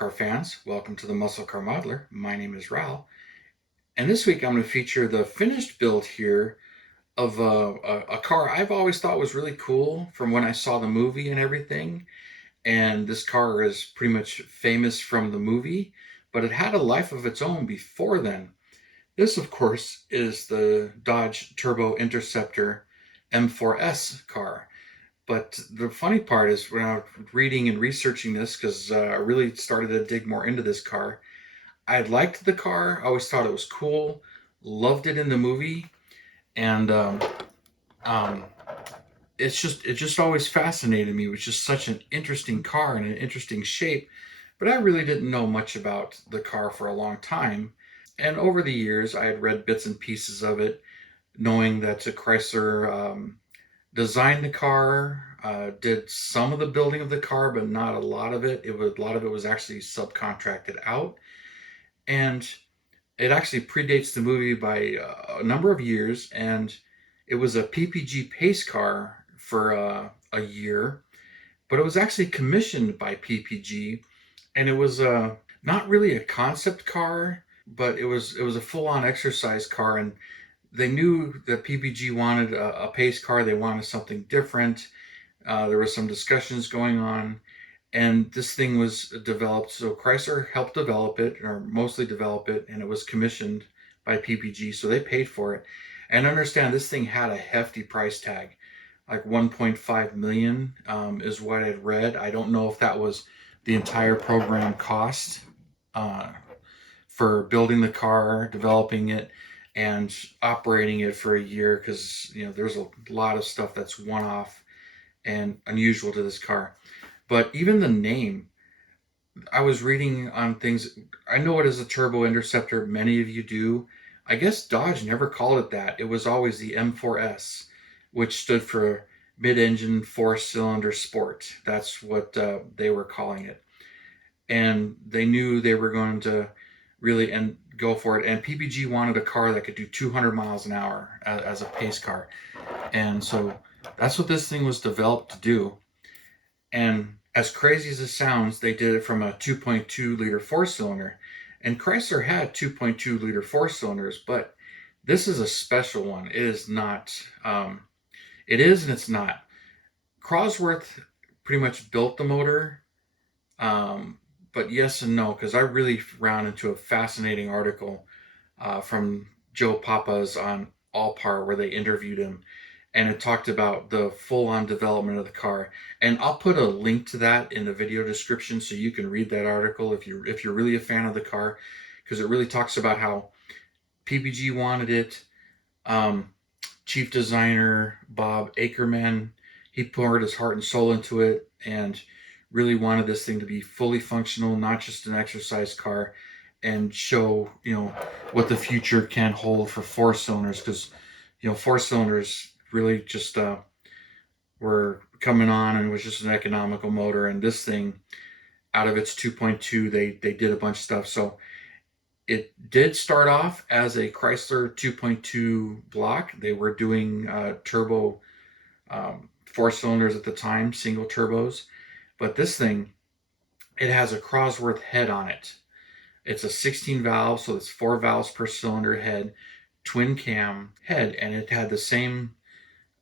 car fans? Welcome to the Muscle Car Modeler. My name is Raul, and this week I'm going to feature the finished build here of a car I've always thought was really cool from when I saw the movie and everything. And this car is pretty much famous from the movie, but it had a life of its own before then. This, of course, is the Dodge Turbo Interceptor M4S car. But the funny part is when I was reading and researching this, because I really started to dig more into this car, I liked the car. I always thought it was cool, loved it in the movie, and um, it just always fascinated me. It was just such an interesting car and an interesting shape. But I really didn't know much about the car for a long time. And over the years, I had read bits and pieces of it, knowing that Chrysler designed the car, did some of the building of the car, but not a lot of it. A lot of it was actually subcontracted out, and it actually predates the movie by a number of years. And it was a PPG Pace Car for a year, but it was actually commissioned by PPG, and it was not really a concept car, but it was a full-on exercise car. And they knew that PPG wanted a pace car. They wanted something different. There were some discussions going on, and this thing was developed. So Chrysler helped develop it, or mostly develop it, and it was commissioned by PPG. So they paid for it. And understand, this thing had a hefty price tag, like 1.5 million is what I'd read. I don't know if that was the entire program cost for building the car, developing it, and operating it for a year, because there's a lot of stuff that's one-off and unusual to this car. But even the name, I was reading on things. I know it is a Turbo Interceptor. Many of you do. I guess Dodge never called it that. It was always the M4S, which stood for mid-engine four-cylinder sport. That's what they were calling it. And they knew they were going to really go for it. And PPG wanted a car that could do 200 miles an hour as a pace car. And so that's what this thing was developed to do. And as crazy as it sounds, they did it from a 2.2 liter four cylinder. And Chrysler had 2.2 liter four cylinders, but this is a special one. It is not, it is and it's not. Crawsworth pretty much built the motor, but yes and no, because I really ran into a fascinating article from Joe Papas on Allpar, where they interviewed him, and it talked about the full-on development of the car. And I'll put a link to that in the video description so you can read that article if you're really a fan of the car, because it really talks about how PPG wanted it. Chief designer Bob Ackerman, he poured his heart and soul into it, and really wanted this thing to be fully functional, not just an exercise car, and show what the future can hold for four cylinders, because four cylinders really just were coming on, and it was just an economical motor. And this thing, out of its 2.2, they did a bunch of stuff. So it did start off as a Chrysler 2.2 block. They were doing turbo four cylinders at the time, single turbos. But this thing, it has a Crawsworth head on it. It's a 16 valve, so it's 4 valves per cylinder head, twin cam head, and it had the same,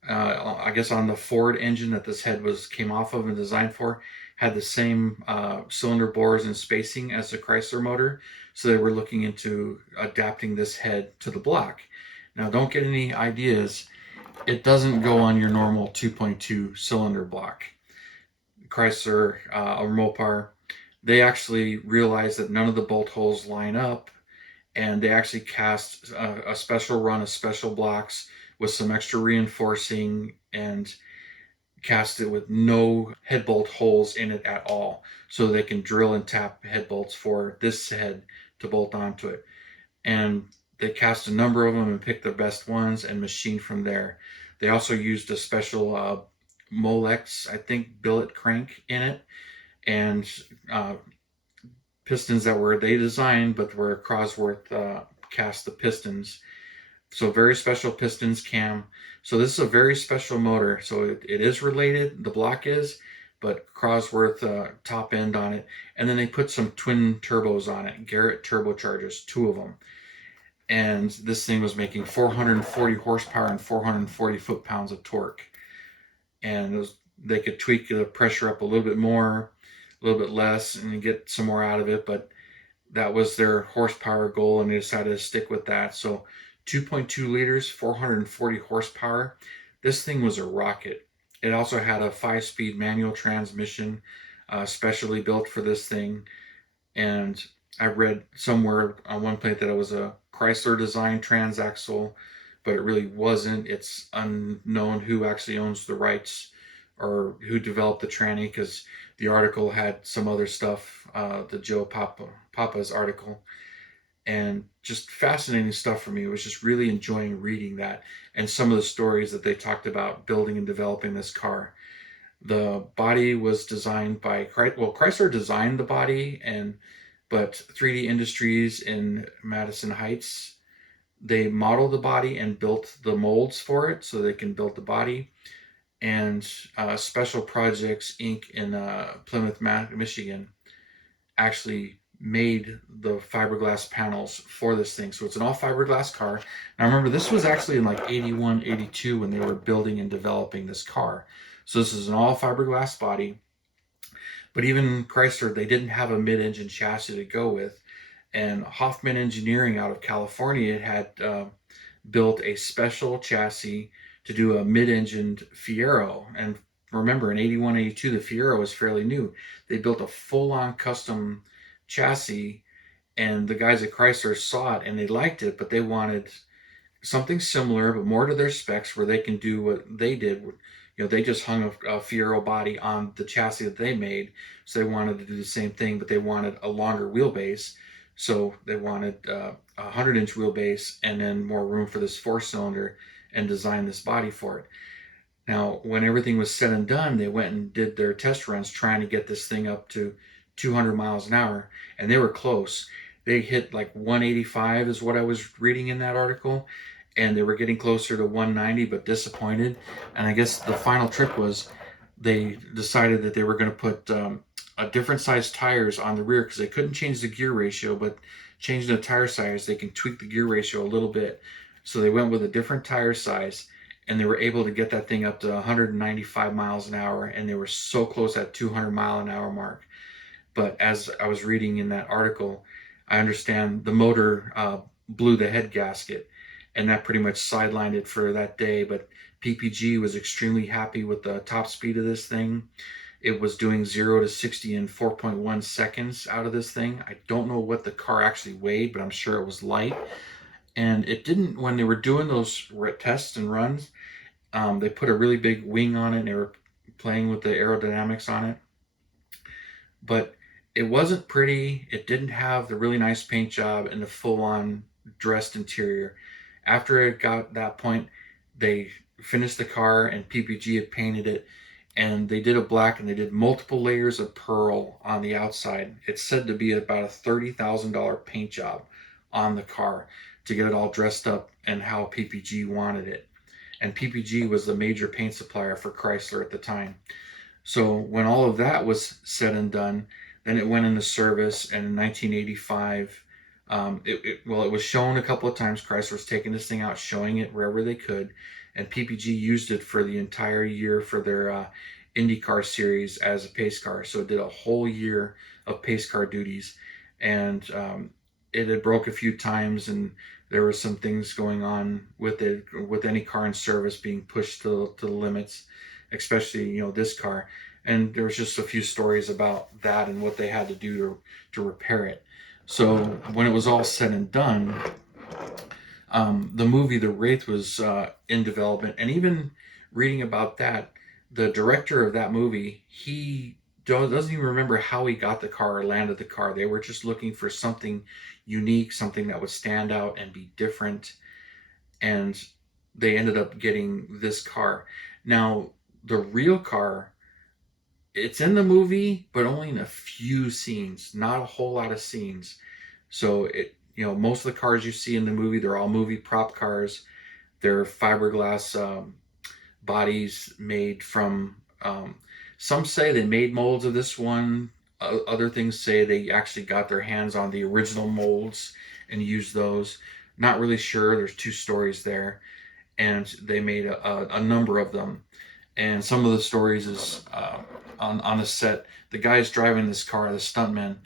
I guess on the Ford engine that this head came off of and designed for, had the same cylinder bores and spacing as the Chrysler motor. So they were looking into adapting this head to the block. Now, don't get any ideas. It doesn't go on your normal 2.2 cylinder block. Chrysler or Mopar, they actually realized that none of the bolt holes line up, and they actually cast a special run of special blocks with some extra reinforcing, and cast it with no head bolt holes in it at all, so they can drill and tap head bolts for this head to bolt onto it. And they cast a number of them and picked the best ones and machined from there. They also used a special Molex, I think, billet crank in it, and pistons that were they designed, but where Crawsworth cast the pistons. So very special pistons, cam. So this is a very special motor. So it is related, the block is, but Cosworth top end on it. And then they put some twin turbos on it, Garrett turbochargers, 2 of them. And this thing was making 440 horsepower and 440 foot-pounds of torque. And they could tweak the pressure up a little bit more, a little bit less, and get some more out of it. But that was their horsepower goal, and they decided to stick with that. So 2.2 liters, 440 horsepower. This thing was a rocket. It also had a 5-speed manual transmission, specially built for this thing. And I read somewhere on one place that it was a Chrysler design transaxle, but it really wasn't. It's unknown who actually owns the rights or who developed the tranny, because the article had some other stuff, the Joe Papa's article, and just fascinating stuff for me. It was just really enjoying reading that and some of the stories that they talked about building and developing this car. The body was designed by Chrysler designed the body, but 3D Industries in Madison Heights, they modeled the body and built the molds for it so they can build the body. And Special Projects Inc. in Plymouth, Michigan actually made the fiberglass panels for this thing. So it's an all fiberglass car. Now remember, this was actually in like 81, 82 when they were building and developing this car. So this is an all fiberglass body. But even Chrysler, they didn't have a mid-engine chassis to go with. And Hoffman Engineering out of California had built a special chassis to do a mid-engined Fiero. And remember, in 81, 82, the Fiero was fairly new. They built a full-on custom chassis, and the guys at Chrysler saw it and they liked it, but they wanted something similar, but more to their specs, where they can do what they did. They just hung a Fiero body on the chassis that they made, so they wanted to do the same thing, but they wanted a longer wheelbase. So they wanted a 100-inch wheelbase and then more room for this 4-cylinder, and designed this body for it. Now, when everything was said and done, they went and did their test runs trying to get this thing up to 200 miles an hour, and they were close. They hit like 185 is what I was reading in that article, and they were getting closer to 190, but disappointed. And I guess the final trick was they decided that they were going to put a different size tires on the rear, because they couldn't change the gear ratio, but changing the tire size, they can tweak the gear ratio a little bit. So they went with a different tire size, and they were able to get that thing up to 195 miles an hour, and they were so close at 200 mile an hour mark. But as I was reading in that article, I understand the motor blew the head gasket, and that pretty much sidelined it for that day. But PPG was extremely happy with the top speed of this thing. It was doing 0 to 60 in 4.1 seconds out of this thing. I don't know what the car actually weighed, but I'm sure it was light. And it didn't, when they were doing those tests and runs, they put a really big wing on it, and they were playing with the aerodynamics on it. But it wasn't pretty. It didn't have the really nice paint job and the full-on dressed interior. After it got that point, they finished the car, and PPG had painted it, and they did a black, and they did multiple layers of pearl on the outside. It's said to be about a $30,000 paint job on the car to get it all dressed up and how PPG wanted it. And PPG was the major paint supplier for Chrysler at the time. So when all of that was said and done, then it went into service, and in 1985, it was shown a couple of times. Chrysler was taking this thing out, showing it wherever they could, and PPG used it for the entire year for their IndyCar series as a pace car. So it did a whole year of pace car duties, and it had broke a few times, and there were some things going on with it, with any car in service being pushed to the limits, especially this car. And there was just a few stories about that and what they had to do to repair it. So when it was all said and done, the movie The Wraith was in development. And even reading about that, the director of that movie, he doesn't even remember how he got the car or landed the car. They were just looking for something unique, something that would stand out and be different. And they ended up getting this car. Now, the real car, it's in the movie, but only in a few scenes, not a whole lot of scenes. So most of the cars you see in the movie, they're all movie prop cars. They're fiberglass bodies made from Some say they made molds of this one. Other things say they actually got their hands on the original molds and used those. Not really sure. There's two stories there, and they made a number of them. And some of the stories is on the set, the guys driving this car, the stuntmen,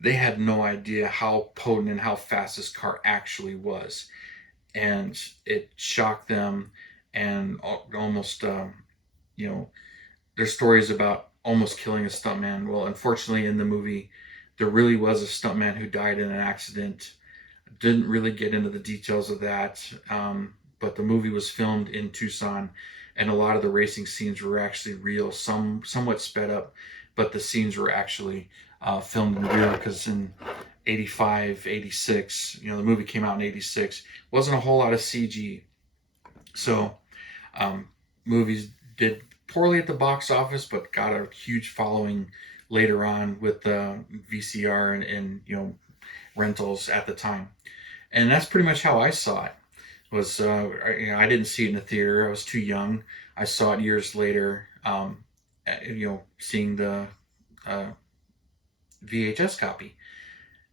they had no idea how potent and how fast this car actually was, and it shocked them, and almost you know, there's stories about almost killing a stuntman. Well, unfortunately, in the movie, there really was a stuntman who died in an accident. Didn't really get into the details of that, but the movie was filmed in Tucson, and a lot of the racing scenes were actually real, some somewhat sped up, but the scenes were actually filmed in real, because in 85, 86, the movie came out in 86, wasn't a whole lot of CG. So um, movies did poorly at the box office, but got a huge following later on with the VCR and rentals at the time. And that's pretty much how I saw it. Was I didn't see it in the theater. I was too young. I saw it years later. Seeing the uh, VHS copy,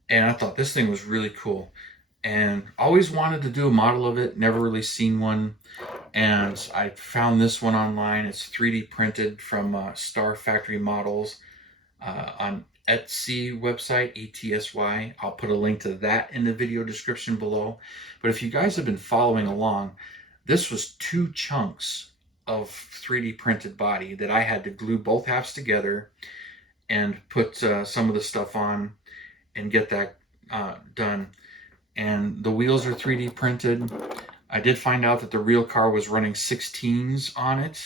and I thought this thing was really cool. And always wanted to do a model of it. Never really seen one. And I found this one online. It's 3D printed from Star Factory Models on Etsy website, ETSY. I'll put a link to that in the video description below. But if you guys have been following along, this was two chunks of 3D printed body that I had to glue both halves together and put some of the stuff on and get that done. And the wheels are 3D printed. I did find out that the real car was running 16s on it,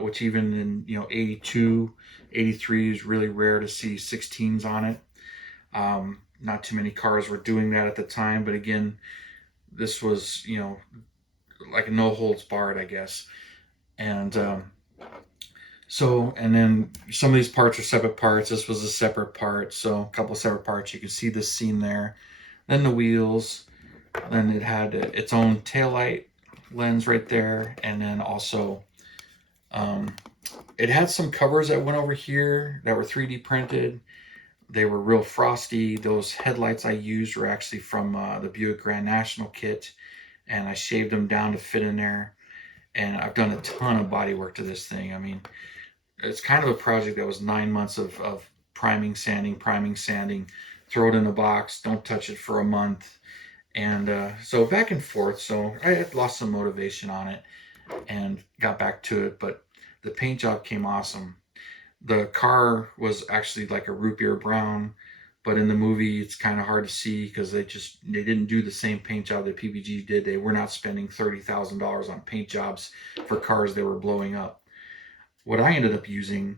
which even in 82, 83 is really rare to see 16s on it. Not too many cars were doing that at the time, but again, this was like a no holds barred, I guess. And and then some of these parts are separate parts. This was a separate part, so a couple of separate parts. You can see this scene there. Then the wheels. Then it had its own taillight lens right there, and then also it had some covers that went over here that were 3D printed. They were real frosty. Those headlights I used were actually from the Buick Grand National kit, and I shaved them down to fit in there. And I've done a ton of body work to this thing. I mean, it's kind of a project that was 9 months of priming, sanding, throw it in a box, don't touch it for a month. And so back and forth. So I had lost some motivation on it and got back to it. But the paint job came awesome. The car was actually like a root beer brown, but in the movie it's kind of hard to see because they didn't do the same paint job that PPG did. They were not spending $30,000 on paint jobs for cars they were blowing up. What I ended up using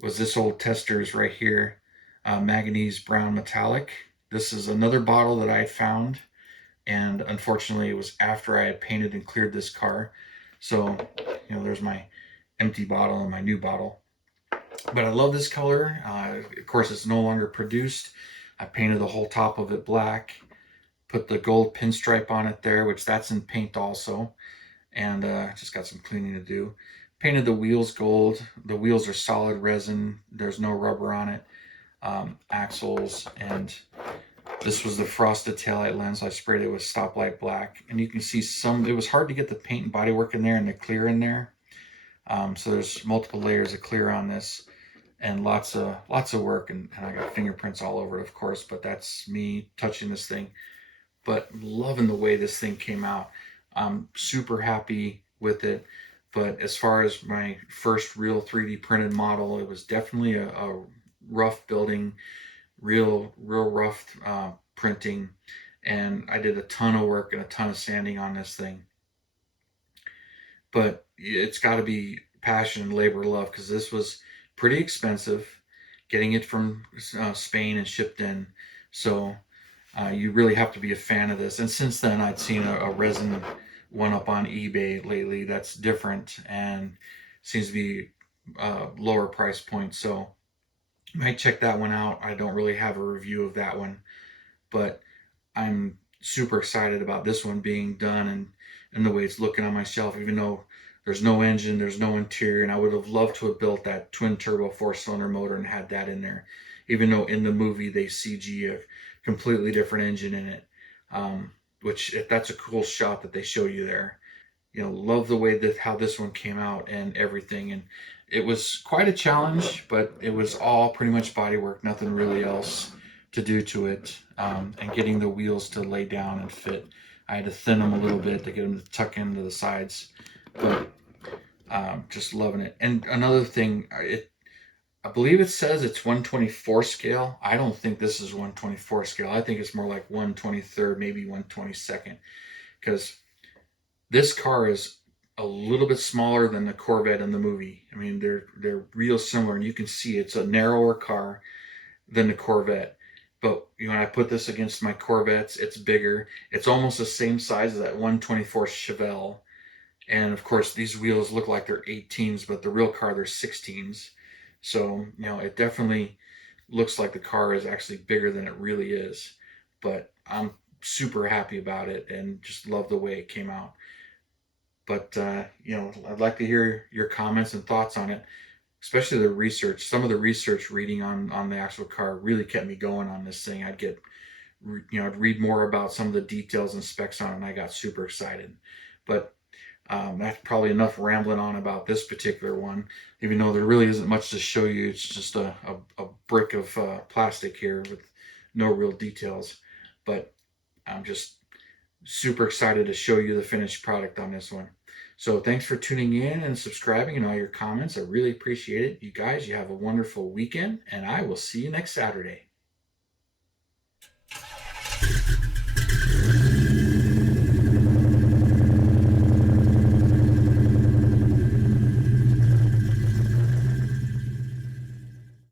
was this old Testors right here, manganese brown metallic. This is another bottle that I found, and unfortunately it was after I had painted and cleared this car. So there's my empty bottle and my new bottle. But I love this color. Of course, it's no longer produced. I painted the whole top of it black, put the gold pinstripe on it there, which that's in paint also, and just got some cleaning to do. Painted the wheels gold. The wheels are solid resin. There's no rubber on it. Axles, and this was the frosted taillight lens. I sprayed it with stoplight black, and you can see it was hard to get the paint and bodywork in there and the clear in there. So there's multiple layers of clear on this, and lots of work, and I got fingerprints all over it, of course, but that's me touching this thing. But loving the way this thing came out. I'm super happy with it. But as far as my first real 3D printed model, it was definitely a rough building, real rough printing, and I did a ton of work and a ton of sanding on this thing. But it's got to be passion and labor of love, because this was pretty expensive, getting it from Spain and shipped in. So you really have to be a fan of this. And since then, I'd seen a resin one up on eBay lately that's different and seems to be lower price point. So might check that one out. I don't really have a review of that one, but I'm super excited about this one being done, and the way it's looking on my shelf, even though There's no engine, there's no interior, and I would have loved to have built that twin turbo 4-cylinder motor and had that in there, even though in the movie they CG a completely different engine in it. Which if that's a cool shot that they show you there. Love the way that how this one came out and everything. And it was quite a challenge, but it was all pretty much bodywork, nothing really else to do to it. And getting the wheels to lay down and fit. I had to thin them a little bit to get them to tuck into the sides, but just loving it. And another thing, I believe it says it's 1/24 scale. I don't think this is 1/24 scale. I think it's more like 1/23, maybe 1/22, because this car is a little bit smaller than the Corvette in the movie. I mean, they're real similar, and you can see it's a narrower car than the Corvette. But when I put this against my Corvettes, it's bigger. It's almost the same size as that 1/24 Chevelle. And of course, these wheels look like they're 18s, but the real car they're 16s. So it definitely looks like the car is actually bigger than it really is. But I'm super happy about it and just love the way it came out. But I'd like to hear your comments and thoughts on it, especially the research. Some of the research reading on the actual car really kept me going on this thing. I'd read more about some of the details and specs on it, and I got super excited. But that's probably enough rambling on about this particular one, even though there really isn't much to show you. It's just a brick of plastic here with no real details. But I'm just super excited to show you the finished product on this one. So thanks for tuning in and subscribing and all your comments. I really appreciate it. You guys, you have a wonderful weekend, and I will see you next Saturday.